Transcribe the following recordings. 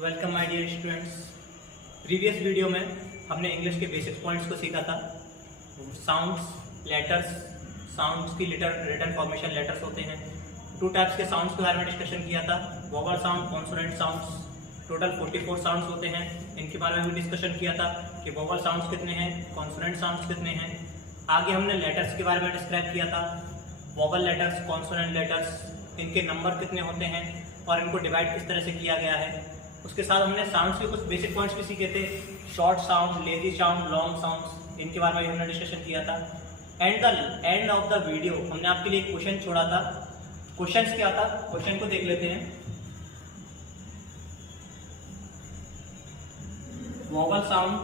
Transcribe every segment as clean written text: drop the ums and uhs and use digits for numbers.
Welcome my dear students. Previous video में हमने English के बेसिक पॉइंट्स को सीखा था। साउंड्स, लेटर्स, साउंड्स की रिटन फॉर्मेशन लेटर्स होते हैं। टू टाइप्स के साउंड्स के बारे में डिस्कशन किया था, vowel sound, consonant sounds. Total 44 sounds होते हैं, इनके बारे में भी डिस्कशन किया था कि वोवल साउंड्स कितने हैं, कॉन्सोनेंट साउंड्स कितने हैं। आगे हमने लेटर्स के बारे में डिस्क्राइब किया था, वोवल लेटर्स, कॉन्सोनेंट लेटर्स, इनके नंबर कितने होते हैं और इनको डिवाइड किस तरह से किया गया है। उसके साथ हमने साउंड्स के कुछ बेसिक पॉइंट्स भी सीखे थे, short sound, lazy sound, long sounds, इनके बारे में हमने डिस्कशन किया था। एंड ऑफ द वीडियो हमने आपके लिए एक क्वेश्चन छोड़ा था। क्वेश्चन क्या था, क्वेश्चन को देख लेते हैं। Vowel sound,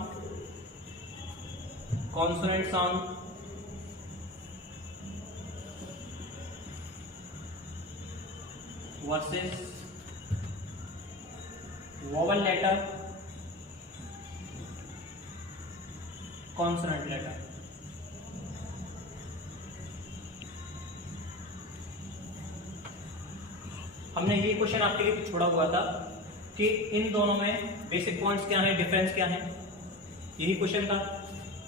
consonant sound, versus vowel letter, consonant letter. हमने ये क्वेश्चन आपके लिए छोड़ा हुआ था कि इन दोनों में बेसिक पॉइंट्स क्या हैं, डिफरेंस क्या है, यही क्वेश्चन था।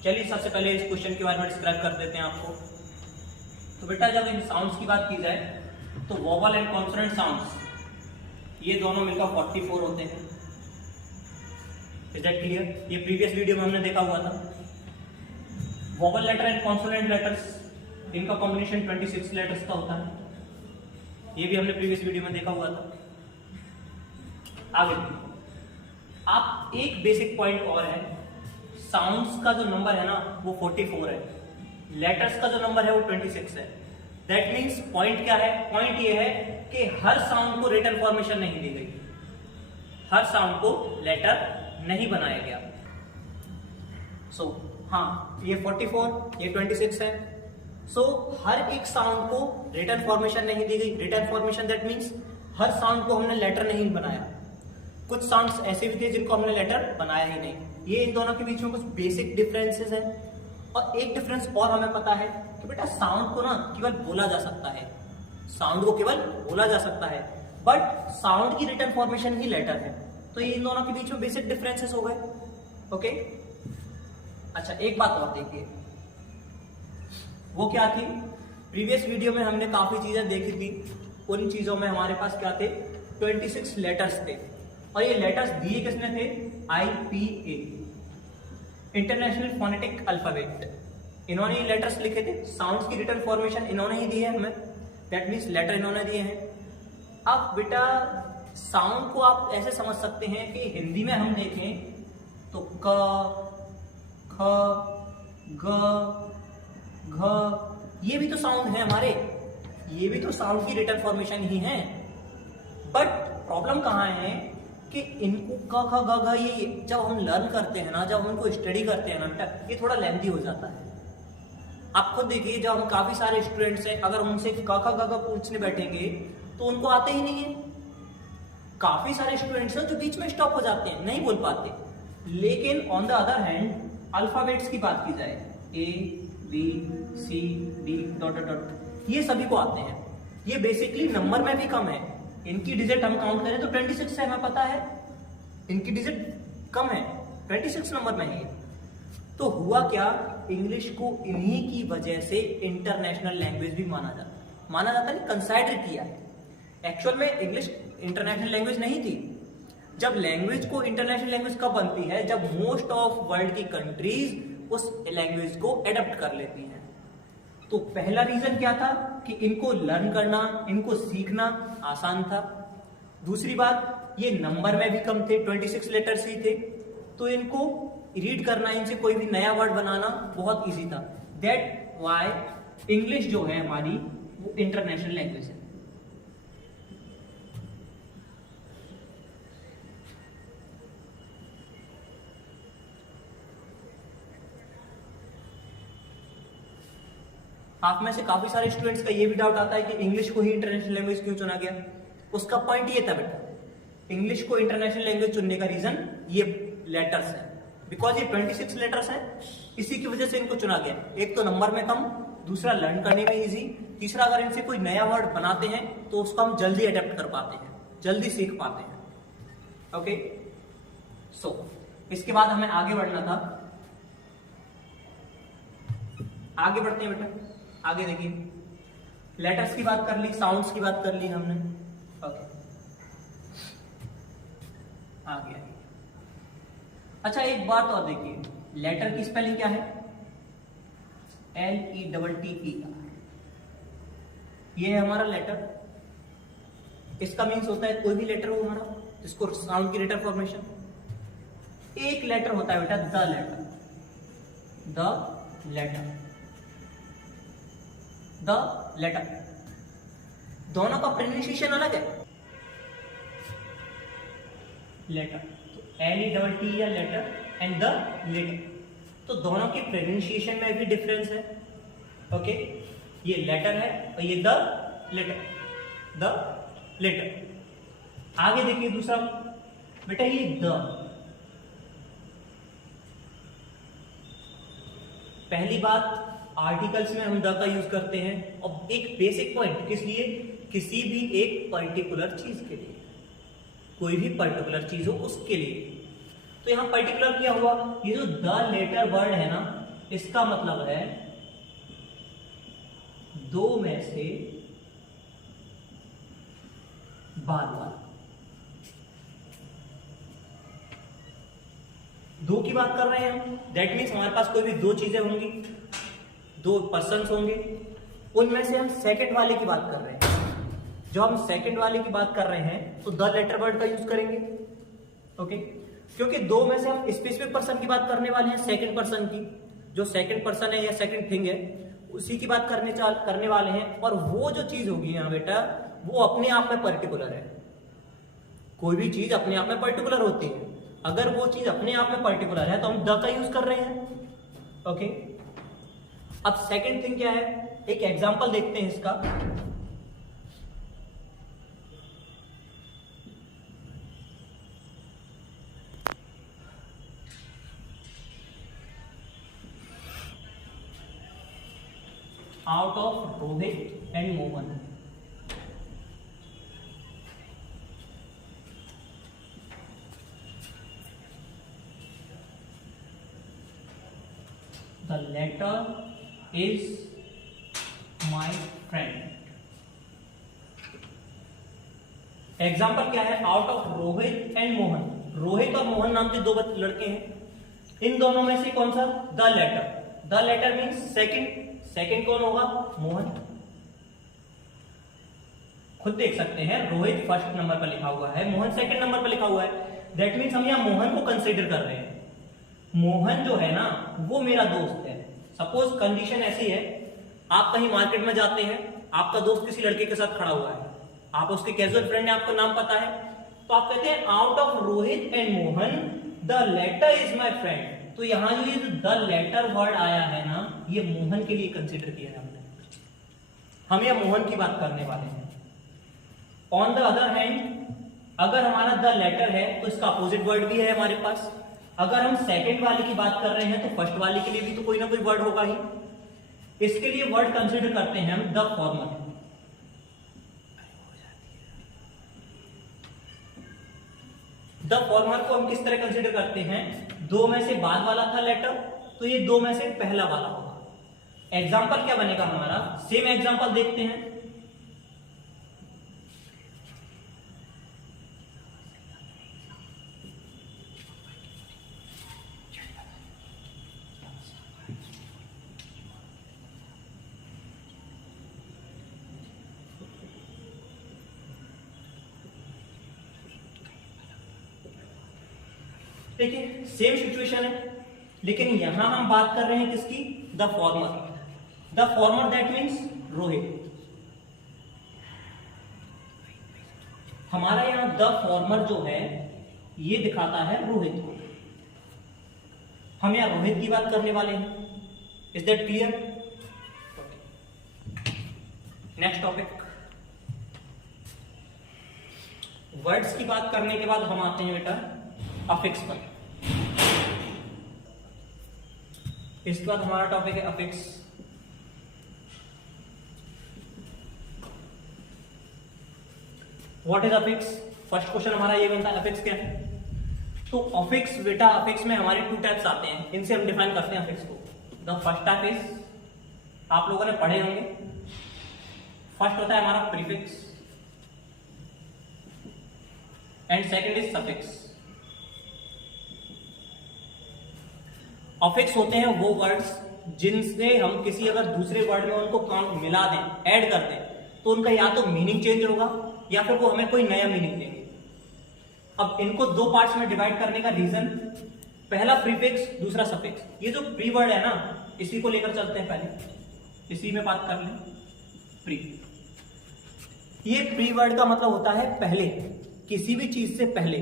चलिए सबसे पहले इस क्वेश्चन के बारे में डिस्क्राइब कर देते हैं आपको। तो बेटा जब इन साउंड्स की बात की जाए तो वोवल एंड कॉन्सोनेंट साउंड्स ये दोनों मिलकर 44 होते हैं। Is that clear? ये प्रीवियस वीडियो में हमने देखा हुआ था। Vowel letter and consonant letters, इनका कॉम्बिनेशन 26 लेटर्स का होता है। ये भी हमने प्रीवियस वीडियो में देखा हुआ था। आगे आप एक बेसिक पॉइंट और है, साउंड्स का जो नंबर है ना वो 44 है, लेटर्स का जो नंबर है वो 26 है। दैट मीन्स पॉइंट क्या है? पॉइंट ये है कि हर साउंड को रिटन फॉर्मेशन नहीं दी गई, हर साउंड को लेटर नहीं बनाया गया। हाँ, ये 44, ये 26 है। हर एक साउंड को रिटन फॉर्मेशन नहीं दी गई। रिटन फॉर्मेशन दैट मीन्स हर साउंड को हमने लेटर नहीं बनाया। कुछ साउंड्स ऐसे भी थे जिनको हमने लेटर बनाया ही नहीं। ये इन दोनों के बीच में कुछ बेसिक डिफरेंसेस हैं। और एक डिफरेंस और हमें पता है कि बेटा साउंड को ना केवल बोला जा सकता है, साउंड को केवल बोला जा सकता है, बट साउंड की रिटन फॉर्मेशन ही लेटर है। तो ये इन दोनों के बीच में बेसिक डिफरेंसेस हो गए। ओके, अच्छा एक बात और देखिए, वो क्या थी? प्रीवियस वीडियो में हमने काफी चीजें देखी थी। उन चीजों में हमारे पास क्या थे? 26 लेटर्स थे। और ये लेटर्स दिए किसने थे? IPA, international phonetic alphabet. इन्होंने ये लेटर्स लिखे थे। साउंड्स की रिटन फॉर्मेशन इन्होंने ही दी है हमें, दैट मीन्स लेटर इन्होंने दिए हैं। अब बेटा साउंड को आप ऐसे समझ सकते हैं कि हिंदी में हम देखें तो क, ख, ग, घ, ये भी तो साउंड है हमारे, ये भी तो साउंड की रिटन फॉर्मेशन ही है। बट प्रॉब्लम कहाँ है कि इनको क, ख, ग, घ ये जब हम लर्न करते हैं ना, जब हम इनको स्टडी करते हैं ना बेटा, ये थोड़ा लेंथी हो जाता है। आप खुद देखिए, जब हम काफी सारे स्टूडेंट्स हैं, अगर उनसे क, ख, ग, घ पूछने बैठेंगे तो उनको आते ही नहीं है। काफी सारे स्टूडेंट्स हैं जो बीच में स्टॉप हो जाते हैं, नहीं बोल पाते। लेकिन on the other hand alphabets की बात की जाए, ABCD डॉट डॉट डॉट, ये सभी को आते हैं। ये बेसिकली नंबर में भी कम है। इनकी डिजिट हम काउंट करें तो 26 है, हमें पता है। इनकी डिजिट कम है, 26 नंबर में है। तो हुआ क्या, इंग्लिश को इन्हीं की वजह से इंटरनेशनल लैंग्वेज भी माना जाता है, कंसाइडर किया है। एक्चुअल में इंग्लिश इंटरनेशनल लैंग्वेज नहीं थी। जब लैंग्वेज को इंटरनेशनल लैंग्वेज कब बनती है? जब मोस्ट ऑफ वर्ल्ड की कंट्रीज उस लैंग्वेज को एडप्ट कर लेती हैं। तो पहला रीजन क्या था कि इनको लर्न करना, इनको सीखना आसान था। दूसरी बात, ये नंबर में भी कम थे, 26 लेटर्स ही थे, तो इनको रीड करना, इनसे कोई भी नया वर्ड बनाना बहुत इजी था। दैट वाई इंग्लिश जो है हमारी वो इंटरनेशनल लैंग्वेज है। आप में से काफी सारे स्टूडेंट्स का ये भी डाउट आता है कि इंग्लिश को ही इंटरनेशनल लैंग्वेज क्यों चुना गया। उसका पॉइंट ये था बेटा, इंग्लिश को इंटरनेशनल लैंग्वेज चुनने का रीजन ये लेटर्स है, बिकॉज ये 26 लेटर्स है, इसी की वजह से इनको चुना गया। एक तो नंबर में कम, दूसरा लर्न करने में इजी, तीसरा अगर इनसे कोई नया वर्ड बनाते हैं तो उसको हम जल्दी अडेप्ट कर पाते हैं, जल्दी सीख पाते हैं। ओके, सो इसके बाद हमें आगे बढ़ना था। आगे बढ़ते हैं बेटा। आगे देखिए, लेटर्स की बात कर ली, साउंड्स की बात कर ली हमने। ओके, आगे अच्छा एक बात और देखिए, लेटर की स्पेलिंग क्या है? LETTER। ये है हमारा लेटर। इसका मीन्स होता है कोई भी लेटर हो हमारा जिसको साउंड की लेटर फॉर्मेशन। एक लेटर होता है बेटा the letter, the letter, the letter. दोनों का प्रोनाउंसिएशन अलग है। लेटर तो LETTER letter and the letter, तो दोनों के प्रोनाउंसिएशन में भी डिफरेंस है। ओके, ये लेटर है और ये द लेटर, द लेटर। आगे देखिए दूसरा बेटा, ये द, पहली बात आर्टिकल्स में हम द का यूज करते हैं, और एक बेसिक पॉइंट किस लिए? किसी भी एक पर्टिकुलर चीज के लिए, कोई भी पर्टिकुलर चीज हो उसके लिए। तो यहां पर्टिकुलर क्या हुआ? ये जो द लेटर वर्ड है ना, इसका मतलब है दो में से बाद वाला। दो की बात कर रहे हैं हम, दैट मीन्स हमारे पास कोई भी दो चीजें होंगी, दो पर्सन्स होंगे, उनमें से हम सेकंड वाले की बात कर रहे हैं। जो हम सेकंड वाले की बात कर रहे हैं तो द लेटर वर्ड का यूज करेंगे। ओके, क्योंकि दो में से हम स्पेसिफिक पर्सन की बात करने वाले हैं, सेकंड पर्सन की, जो सेकंड पर्सन है या सेकंड थिंग है उसी की बात करने वाले हैं। और वो जो चीज होगी यहाँ बेटा, वो अपने आप में पर्टिकुलर है। कोई भी चीज अपने आप में पर्टिकुलर होती है। अगर वो चीज अपने आप में पर्टिकुलर है तो हम द का यूज कर रहे हैं। ओके, अब सेकंड थिंग क्या है, एक एग्जांपल देखते हैं इसका। Out of Rohit and Mohan. The letter is my friend. Example क्या है? Out of Rohit and Mohan. Rohit और मोहन नाम के दो लड़के हैं, इन दोनों में से कौन सा? The letter. The letter means second. Second कौन होगा? मोहन। खुद देख सकते हैं, रोहित फर्स्ट नंबर पर लिखा हुआ है, मोहन सेकंड नंबर पर लिखा हुआ है। दैट मीन्स हम यहां मोहन को कंसीडर कर रहे हैं। मोहन जो है ना, वो मेरा दोस्त है। सपोज कंडीशन ऐसी है, आप कहीं मार्केट में जाते हैं, आपका दोस्त किसी लड़के के साथ खड़ा हुआ है, आप उसके कैजुअल फ्रेंड हैं, आपको नाम पता है, तो आप कहते हैं out of Rohit and Mohan the letter is my friend. तो यहां जो ये द लेटर वर्ड आया है ना, ये मोहन के लिए कंसीडर किया है हमने। हम यह मोहन की बात करने वाले हैं। ऑन द अदर हैंड, अगर हमारा द लेटर है तो इसका अपोजिट वर्ड भी है हमारे पास। अगर हम सेकंड वाले की बात कर रहे हैं तो फर्स्ट वाले के लिए भी तो कोई ना कोई वर्ड होगा ही। इसके लिए वर्ड कंसीडर करते हैं हम द फॉर्मर। द फॉर्मर को हम किस तरह कंसीडर करते हैं? दो में से बाद वाला था लेटर, तो ये दो में से पहला वाला होगा। एग्जाम्पल क्या बनेगा हमारा? सेम एग्जाम्पल देखते हैं। देखिए सेम सिचुएशन है, लेकिन यहां हम बात कर रहे हैं किसकी? The former. The former that means Rohit. हमारा यहां द फॉर्मर जो है ये दिखाता है रोहित को। हम यहां रोहित की बात करने वाले हैं। Is that clear? Next topic, words की बात करने के बाद हम आते हैं बेटा अफिक्स पर। इसके बाद हमारा टॉपिक है affix. What is affix? First question हमारा ये बनता है अफिक्स क्या है। तो अफिक्स बेटा, अफिक्स में हमारे टू टाइप्स आते हैं, इनसे हम डिफाइन करते हैं अफिक्स को। द फर्स्ट टाइप इज, आप लोगों ने पढ़े होंगे, फर्स्ट होता है हमारा prefix and second is suffix. Affix होते हैं वो वर्ड्स जिनसे हम किसी अगर दूसरे वर्ड में उनको काउंट मिला दें, ऐड कर दें, तो उनका या तो मीनिंग चेंज होगा या फिर वो हमें कोई नया मीनिंग देंगे। अब इनको दो पार्ट्स में डिवाइड करने का रीजन, पहला प्रीफिक्स, दूसरा सफिक्स। ये जो प्री वर्ड है ना, इसी को लेकर चलते हैं, पहले इसी में बात कर लें। प्री, ये प्री वर्ड का मतलब होता है पहले, किसी भी चीज से पहले।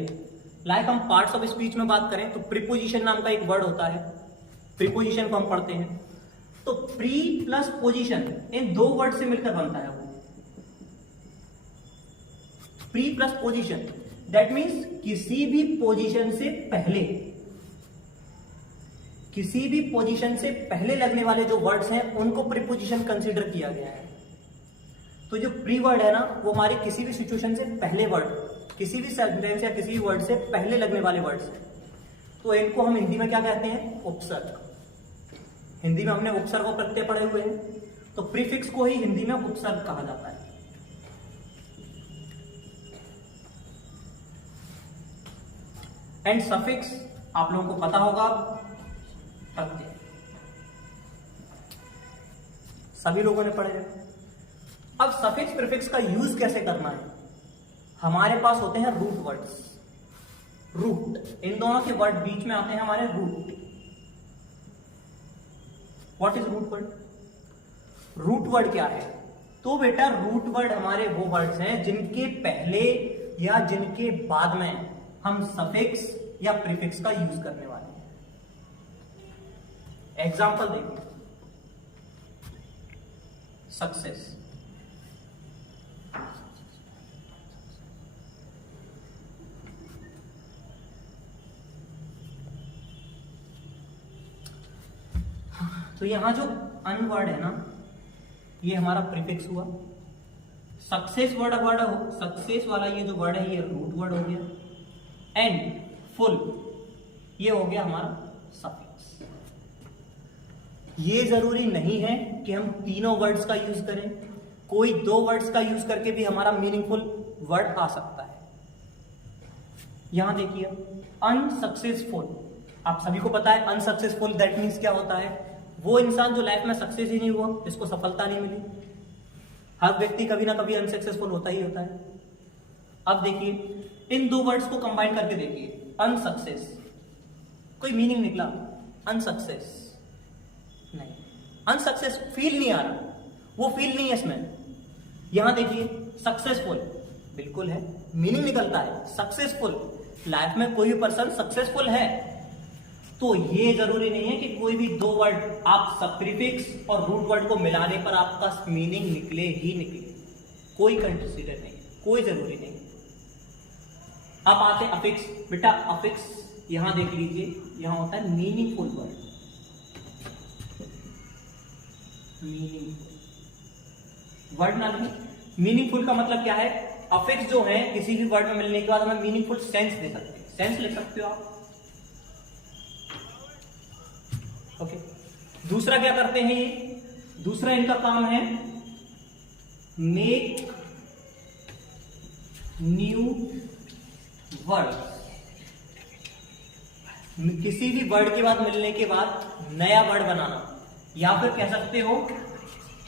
लाइक हम पार्ट्स ऑफ स्पीच में बात करें तो प्रीपोजिशन नाम का एक वर्ड होता है, प्रीपोजिशन को हम पढ़ते हैं। तो प्री प्लस पोजिशन, इन दो वर्ड से मिलकर बनता है वो pre plus position. That means किसी भी पोजीशन से पहले, किसी भी पोजीशन से पहले लगने वाले जो वर्ड्स हैं उनको प्रीपोजिशन कंसीडर किया गया है। तो जो प्री वर्ड है ना, वो हमारे किसी भी सिचुएशन से पहले वर्ड, किसी भी सेंटेंस या किसी भी वर्ड से पहले लगने वाले वर्ड्स हैं। तो इनको हम हिंदी में क्या कहते हैं? उपसर्ग। हिंदी में हमने उपसर्ग प्रत्यय पढ़े हुए हैं, तो प्रीफिक्स को ही हिंदी में उपसर्ग कहा जाता है। एंड सफिक्स आप लोगों को पता होगा, प्रत्यय, सभी लोगों ने पढ़े हैं। अब सफिक्स प्रीफिक्स का यूज कैसे करना है? हमारे पास होते हैं रूट वर्ड्स। रूट, इन दोनों के वर्ड बीच में आते हैं हमारे root. What is root word? Root word क्या है? तो बेटा रूट वर्ड हमारे वो वर्ड्स हैं जिनके पहले या जिनके बाद में हम सफिक्स या प्रीफिक्स का यूज करने वाले हैं। एग्जाम्पल देखो, सक्सेस, तो यहां जो अन वर्ड है ना, ये हमारा प्रीफिक्स हुआ। सक्सेस वर्ड सक्सेस वाला ये जो वर्ड है, ये रूट वर्ड हो गया। एंड फुल, ये हो गया हमारा सफिक्स। ये जरूरी नहीं है कि हम तीनों वर्ड्स का यूज करें, कोई दो वर्ड्स का यूज करके भी हमारा मीनिंगफुल वर्ड आ सकता है। यहां देखिए, अनसक्सेसफुल, आप सभी को पता है अनसक्सेसफुल दैट मीन्स क्या होता है? वो इंसान जो लाइफ में सक्सेस ही नहीं हुआ, जिसको सफलता नहीं मिली। हर व्यक्ति कभी ना कभी अनसक्सेसफुल होता ही होता है। अब देखिए, इन दो वर्ड्स को कंबाइन करके देखिए, अनसक्सेस, कोई मीनिंग निकला? अनसक्सेस नहीं, अनसक्सेस फील नहीं आ रहा, वो फील नहीं है इसमें। यहां देखिए, सक्सेसफुल बिल्कुल है, मीनिंग निकलता है सक्सेसफुल। लाइफ में कोई भी पर्सन सक्सेसफुल है, तो ये जरूरी नहीं है कि कोई भी दो वर्ड आप सब प्रीफिक्स और रूट वर्ड को मिलाने पर आपका मीनिंग निकले ही निकले, कोई कंसिडर नहीं, कोई जरूरी नहीं। अब आते हैं अफिक्स। बेटा अफिक्स यहां देख लीजिए, यहां होता है मीनिंगफुल वर्ड। मीनिंगफुल वर्ड ना लिखे, मीनिंगफुल का मतलब क्या है? अफिक्स जो है किसी भी वर्ड में मिलने के बाद हमें मीनिंगफुल सेंस दे सकते हैं, सेंस लिख सकते हो आप। ओके, दूसरा क्या करते हैं ये? दूसरा इनका काम है मेक न्यू वर्ड। किसी भी वर्ड के बाद मिलने के बाद नया वर्ड बनाना, या फिर कह सकते हो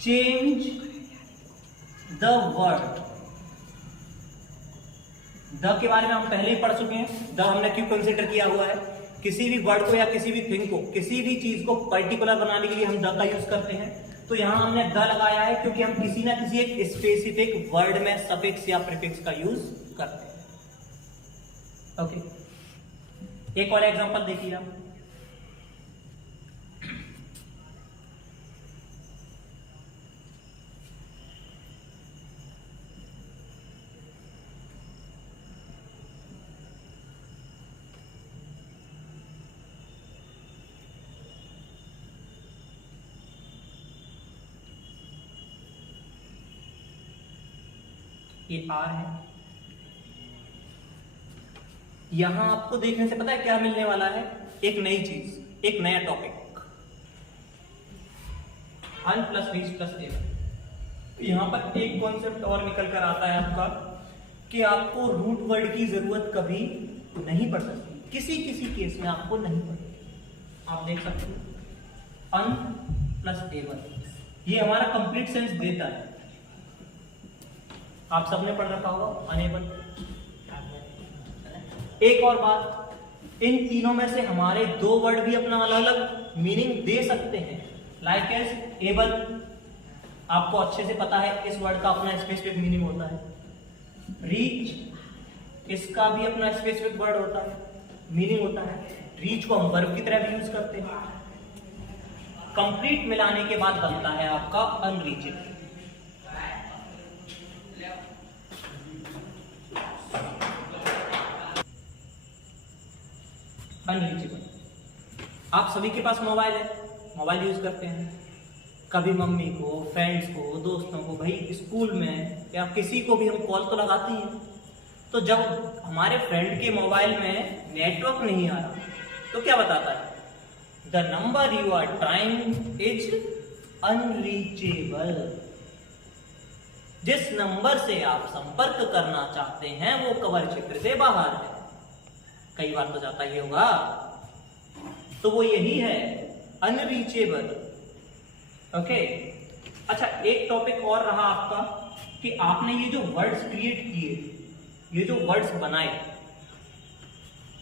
चेंज द वर्ड। द के बारे में हम पहले ही पढ़ चुके हैं, द हमने क्यों कंसिडर किया हुआ है? किसी भी वर्ड को या किसी भी थिंग को, किसी भी चीज को पर्टिकुलर बनाने के लिए हम द का यूज करते हैं। तो यहां हमने द लगाया है क्योंकि हम किसी ना किसी एक स्पेसिफिक वर्ड में सफिक्स या प्रीफिक्स का यूज करते हैं। ओके, एक और एग्जांपल देखिए आप। ये आर है, यहां आपको देखने से पता है क्या मिलने वाला है, एक नई चीज, एक नया टॉपिक, अन प्लस रीच प्लस एवन। यहां पर एक कॉन्सेप्ट और निकल कर आता है आपका कि आपको रूट वर्ड की जरूरत कभी नहीं पड़ सकती, किसी किसी केस में आपको नहीं पड़ेगी। आप देख सकते हो अन प्लस एवन, ये हमारा कंप्लीट सेंस देता है। आप सबने पढ़ रखा होगा अनेबल। एक और बात, इन तीनों में से हमारे दो वर्ड भी अपना अलग अलग मीनिंग दे सकते हैं, लाइक एज एबल। आपको अच्छे से पता है इस वर्ड का अपना स्पेसिफिक मीनिंग होता है। रीच, इसका भी अपना स्पेसिफिक वर्ड होता है, मीनिंग होता है। रीच को हम वर्ब की तरह भी यूज करते हैं। कंप्लीट मिलाने के बाद बनता है आपका अनरीचेबल। अनरीचेबल, आप सभी के पास मोबाइल है, मोबाइल यूज करते हैं। कभी मम्मी को, फ्रेंड्स को, दोस्तों को, भाई स्कूल में या किसी को भी हम कॉल तो लगाते हैं। तो जब हमारे फ्रेंड के मोबाइल में नेटवर्क नहीं आ रहा तो क्या बताता है, the number you are trying is unreachable. जिस नंबर से आप संपर्क करना चाहते हैं वो कवर क्षेत्र से बाहर है। कई बार तो जाता ही होगा, तो वो यही है अनरीचेबल। ओके, अच्छा एक टॉपिक और रहा आपका कि आपने ये जो वर्ड्स क्रिएट किए, ये जो वर्ड्स बनाए,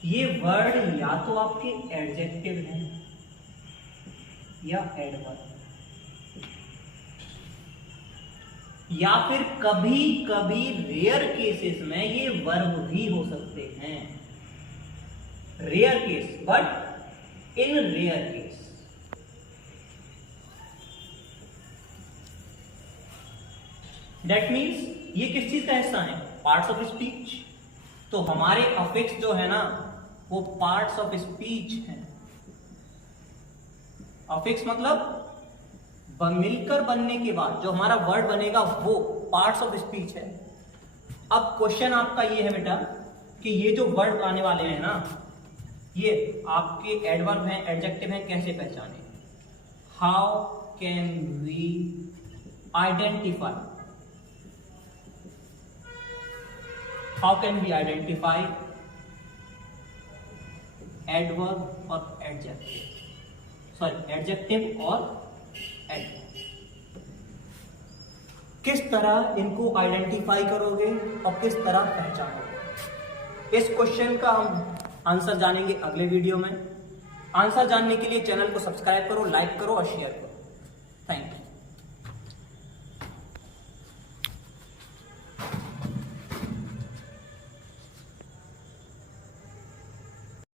ये वर्ड या तो आपके एडजेक्टिव हैं या एडवर्ब, या फिर कभी कभी रेयर केसेस में ये वर्ब भी हो सकते हैं। Rare case, but in rare case. That means ये किस चीज का हिस्सा है, पार्ट्स ऑफ स्पीच। तो हमारे अफिक्स जो है ना वो पार्ट्स ऑफ स्पीच हैं। अफिक्स मतलब मिलकर बनने के बाद जो हमारा वर्ड बनेगा वो पार्ट्स ऑफ स्पीच है। अब क्वेश्चन आपका ये है बेटा कि ये जो वर्ड आने वाले हैं ना, ये आपके एडवर्ब हैं, एडजेक्टिव हैं, कैसे पहचाने? How can we identify, how can we identify adverb और एडजेक्टिव, सॉरी एडजेक्टिव और एडवर्ब। किस तरह इनको आइडेंटिफाई करोगे और किस तरह पहचानोगे, इस क्वेश्चन का हम आंसर जानेंगे अगले वीडियो में। आंसर जानने के लिए चैनल को सब्सक्राइब करो, लाइक करो और शेयर करो। Thank you.